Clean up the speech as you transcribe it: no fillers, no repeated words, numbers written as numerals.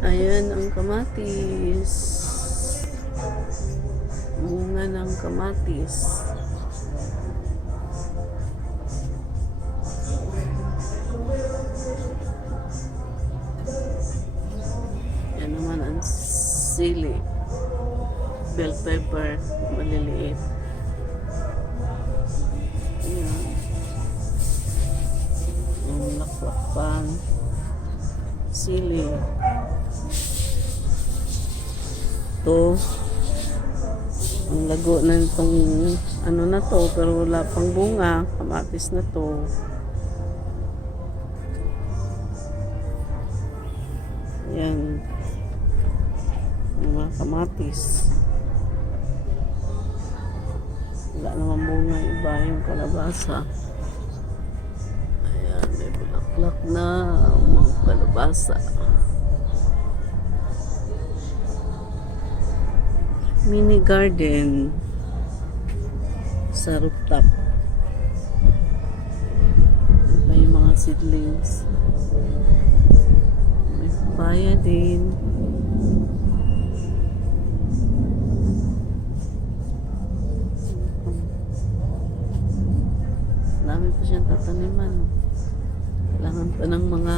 Ayan ang kamatis. Bunga ng kamatis. Yan naman ang sili. Bell pepper, maliliit. Ayan. Yung lakwakpan. Sili. Ito. Ang lago na itong ano na to, pero wala pang bunga. Kamatis na to. Ayan. Yung mga kamatis. Wala naman bunga iba yung kalabasa. Ayan, may bulaklak na mga kalabasa. Mini garden sa rooftop. May mga seedlings. May papaya din. Dami pa siyang tataniman. Kailangan pa ng mga